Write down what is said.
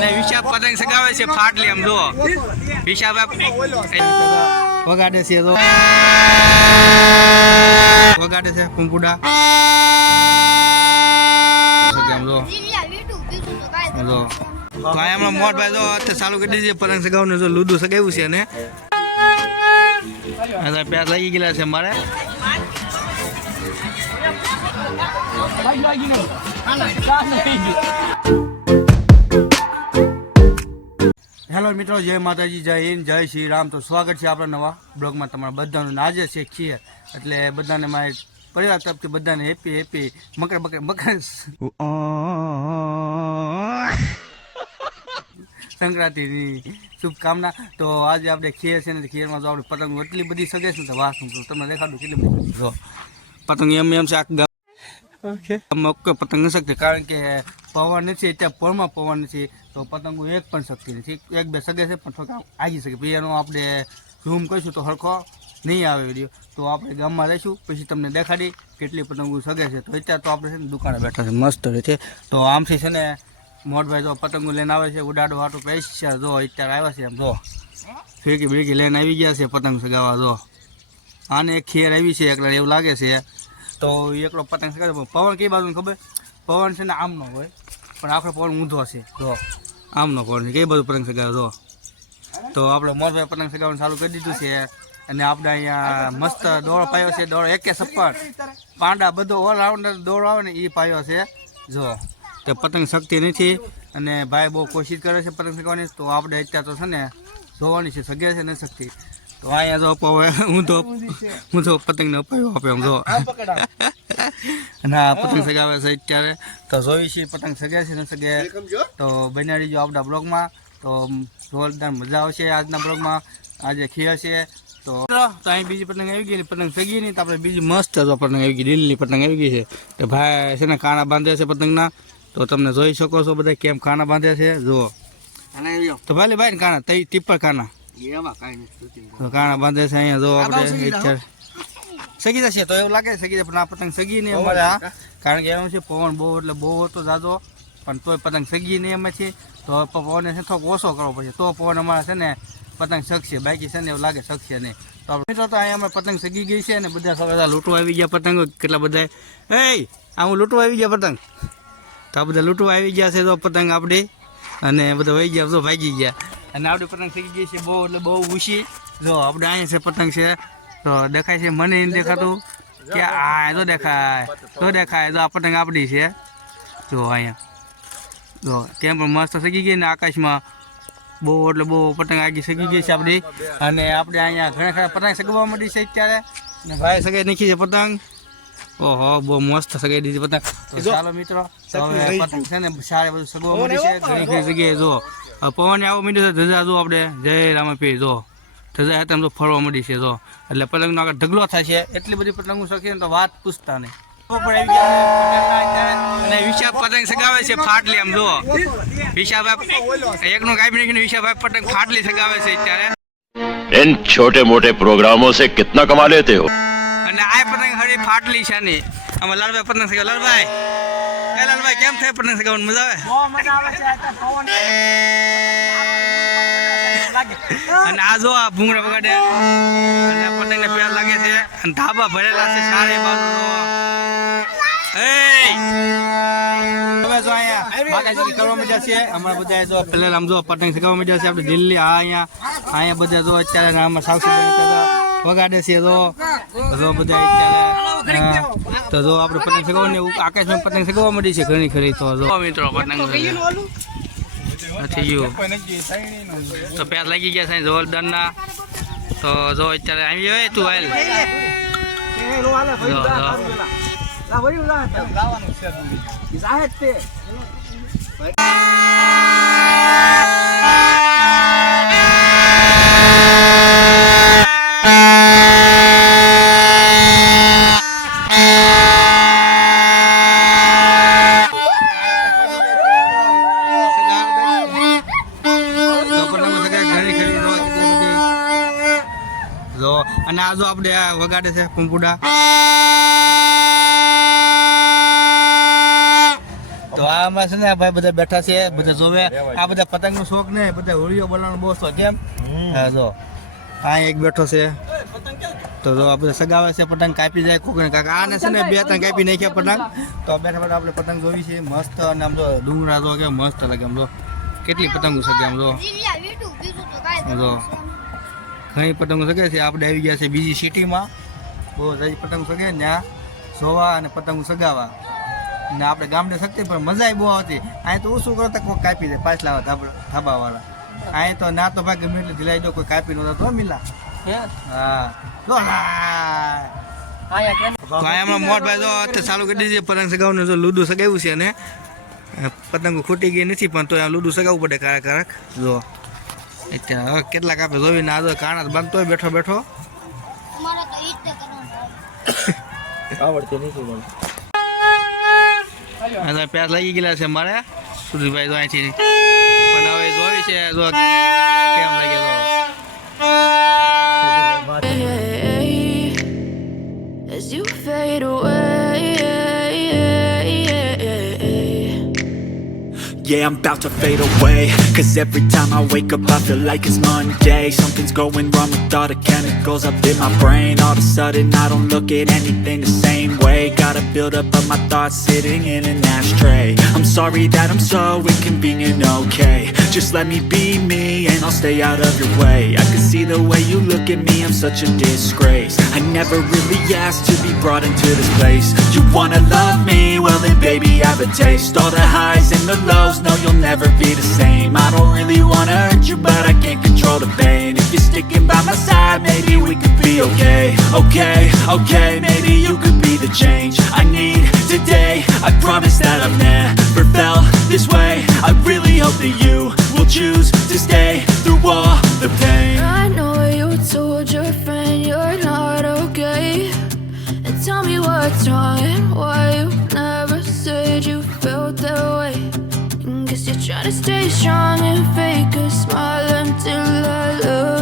અને વિશાપ પતંગ સગાવે છે ફાટલી આમ જો વિશાપ વગાડે છે તો વગાડે છે કુંકુડા હમણાં મોટભાઈ જો ચાલુ કરી દીધી પતંગ સગાવવાનું જો લૂડું સગાવ્યું છે ને પ્યાસ લાગી ગયેલા છે મારે હેલો મિત્રો, જય માતાજી, જય હિન્દ, જય શ્રી રામ. તો સ્વાગત છે આપણા નવા બ્લોગમાં તમારા બધાનું. આજે છે ખીર, એટલે બધાને મારે પરિવાર તરફથી બધાને હેપી મકર સંક્રાંતિની શુભકામના. તો આજે આપણે ખીર છે ને, ખીરમાં જો આપણે પતંગ એટલી બધી સગે છે તો વાત શું કરું તમને દેખાડું કેટલી બધી પતંગ એમ છે આખા પતંગ ન શકતી, કારણ કે પવન નથી, ત્યાં પોળમાં પવન નથી તો પતંગો એક પણ શકતી નથી. એક બે સગે છે પણ થોડાક આગી શકે. પછી એનો આપણે ઝૂમ કરીશું તો સરખો નહીં આવે વિડીયો. તો આપણે ગામમાં રહીશું પછી તમને દેખાડી કેટલી પતંગો સગે છે. તો અત્યારે તો આપણે છે ને દુકાને બેઠા છે, મસ્ત છે. તો આમથી છે ને મોટભાઈ જો પતંગો લઈને આવે છે, ઉડાડો વાટો પૈસા જો અત્યારે આવ્યા છે. એમ જો ફીરકી બીરકી લઈને આવી ગયા છે પતંગ સગાવા. જો આને એક ખેર આવી છે એકલા એવું લાગે છે. તો એકલો પતંગ સગાવે. પવન કઈ બાજુ ખબર? પવન છે ને આમનો હોય પણ આખો પવન ઊંધો છે. જો આમનો પવન છે, કઈ બધું પતંગ સગાવે. જો તો આપણે મોરભાઈ પતંગ સગાવવાનું ચાલુ કરી દીધું છે. અને આપણે અહીંયા મસ્ત દોડો પાયો છે. દોડો એકે સપ્પર પાંડા બધો ઓલરાઉન્ડર દોડો આવે ને એ પાયો છે. જો તો પતંગ શક્તિ નથી અને ભાઈ બહુ કોશિશ કરે છે પતંગ સગાવવાની. તો આપણે અત્યારે તો છે ને જોવાની છે સગે છે ને શક્તિ. તો અહીંયા જો હું તો પતંગને અપાયો આપે આમ જો ના પતંગ સગાવે છે અત્યારે. તો જોઈ છે પતંગ સગે છે ને સગે. તો બનાવી જો આપણા બ્લોગમાં. તો જોરદાર મજા આવશે આજના બ્લોગમાં. આજે ખીર છે તો અહીં બીજી પતંગ આવી ગઈ, પતંગ સગી નહીં તો આપણે બીજી મસ્ત જો પતંગ આવી ગઈ, લીલી પતંગ આવી ગઈ છે. તો ભાઈ છે ને કાણા બાંધે છે પતંગના. તો તમને જોઈ શકો છો બધા કેમ કાણા બાંધે છે. જુઓ તો ભાઈ ભાઈ ને કાણા તઈ ટીપર કાણા કાણા બાંધે છે અહીંયા. જો આપણે સગી જશે તો એવું લાગે સગી જાય પણ આ પતંગ સગી નહીં અમારે. હા, કારણ કે એનું છે પવન બહુ એટલે બહુ હતો જાજો પણ તોય પતંગ સગી નહીં અમે છે. તો પવન છે થોડોક ઓછો કરવો પડશે તો પવન અમારે છે ને પતંગ શકશે, બાકી છે ને એવું લાગે શકશે નહીં. તો મિત્રો તો અહીંયા અમે પતંગ સગી ગઈ છે ને બધા સગા લૂંટવા આવી ગયા પતંગો કેટલા બધા. હું લૂંટવા આવી ગયા પતંગ. તો આ બધા લૂંટવા આવી ગયા છે તો પતંગ આપણી અને બધા વહી ગયા તો ભાગી ગયા. અને આપણી પતંગ સગી ગઈ છે બહુ એટલે બહુ ઊંચી. જો આપણે અહીંયા છે પતંગ છે તો દેખાય છે મને નહીં દેખાતું કે આ તો દેખાય તો આ પતંગ આપણી છે. જો અહીંયા જો કેમ પણ મસ્ત સગી ગઈ ને આકાશમાં બહુ એટલે બહુ પતંગ આગી સગી ગઈ છે આપણી. અને આપણે અહીંયા ઘણા ખરા પતંગ સગવા માંડી છે અત્યારે. ને ભાઈ સગાઈ નાખી છે પતંગ. ઓહો બહુ મસ્ત સગાઈ દીધી પતંગ. તો ચાલો મિત્રો હવે પતંગ છે ને સારે બધું સગવા માંડી છે ઘણી ઘણી જગ્યાએ. જો પવન આવો માંડ્યો છે ધજા જો આપણે જય રામાપીર જો ધજા હતા તો ફરવા માંડી છે. જો એટલે પતંગનો આગળ ઢગલો થાય છે. એટલી બધી પતંગો શકીએ ને તો વાત પૂછતા નહીં. વિશાપ પતંગ સગાવે છે ફાટલી આમ જો વિશાપ એકનો કાપી નાખીને વિશાપ પતંગ ફાટલી સગાવે છે અત્યારે. इन छोटे मोटे प्रोग्रामों से कितना कमा लेते हो? અને આ પતંગ હરી ફાટલી છે ને આમાં લાલભાઈ પતંગ સગાવે. લાલભાઈ કેમ થાય પતંગ સગાવવાનું? મજા આવે? અને આ જો આ ભૂંગળા વગાડે અને પતંગને પ્યાર લાગે છે અને ધાબા ભરેલા છે સારે બાજુ. કરવા માંડ્યા છે હમણાં બધા. જો પેલા આમ જો પતંગ સગાવવા માંડ્યા છે આપણે દિલ્હી. અહીંયા બધા જો અત્યારે આમાં સાવસી વગાડે છે. જો બધા અત્યારે તો જો આપણે પતંગ સગાવવાની આકાશમાં પતંગ સગાવવા માંડી છે ઘણી ખરી. તો જો મિત્રો પતંગ નથી ગયું તો પ્યાસ લાગી ગયા છે જોરદારના. તો જો અત્યારે આવી હોય તું હાલ અને આ જો આપણે વગાડે છે કુંકુડા. તો આમાં છે ને આ ભાઈ બધા બેઠા છે, બધા જોવે. આ બધા પતંગનો શોખ ને બધા હોળીઓ બોલાવાનો બહુ શોખ. કેમ? હા જો આ એક બેઠો છે. તો જો આ બધા સગાવે છે, પતંગ કાપી જાય કોક ને કાક. આને છે ને 2-3 કાપી નાખ્યા પતંગ. તો બેઠા બેઠા આપણે પતંગ જોવી છે મસ્ત. અને આમ જો ડુંગરા જો કે મસ્ત લાગે. આમ જો કેટલી પતંગો શકે. આમ જો ઘણી પતંગો શકે છે. આપણે આવી ગયા છે બીજી સિટીમાં. બહુ સારી પતંગ શકે ત્યાં જોવા અને પતંગો સગાવા. ને આપણે ગામડે શકતી પણ મજા બહુ આવતી. અહીં તો ઓછું કરતા કોઈ કાપી દે પાછલા ધાબાવાળા. અહીં તો ના તો ભાઈ ગમે એટલે દિલાઈ દો, કોઈ કાપી નહોતા તો મિલા. હા તો હમણાં મોટભાઈ જો અત્યારે ચાલુ કરી દીધી પતંગ સગાવવાનું. જો લૂડું સગાવ્યું છે અને પતંગો ખૂટી ગઈ નથી પણ તો લૂડું સગાવવું પડે કારક. જો અત્યારે હવે કેટલાક આપણે જોઈને આ કાણા બંધ તોય બેઠો બેઠો આવડતી નથી મને. પ્યાસ લાગી ગયેલા છે મારે સુધીભાઈ જો અહીંથી પણ હવે જોવી છે જો કેમ લાગે. As you fade away, yeah, I'm about to fade away. Cause every time I wake up I feel like it's Monday. Something's going wrong with all the chemicals up in my brain. All of a sudden I don't look at anything the same way. Gotta build up of my thoughts sitting in an ashtray. I'm sorry that I'm so inconvenient, okay. Just let me be me and I'll stay out of your way. I can see the way you look at me, I'm such a disgrace. I never really asked to be brought into this place. You wanna love me? Well then baby have a taste. All the highs and the lows, no you'll never be the same. I don't really wanna hurt you but I can't control the pain. If you're sticking by my side maybe we could be okay. Okay, maybe you could be the change I need today. I promise that I've never felt this way. I really hope that you will choose to stay through all the pain. I know you told your friend you're not okay. And tell me what's wrong and why you never said you felt that way. Guess you're trying to stay strong and fake a smile until I love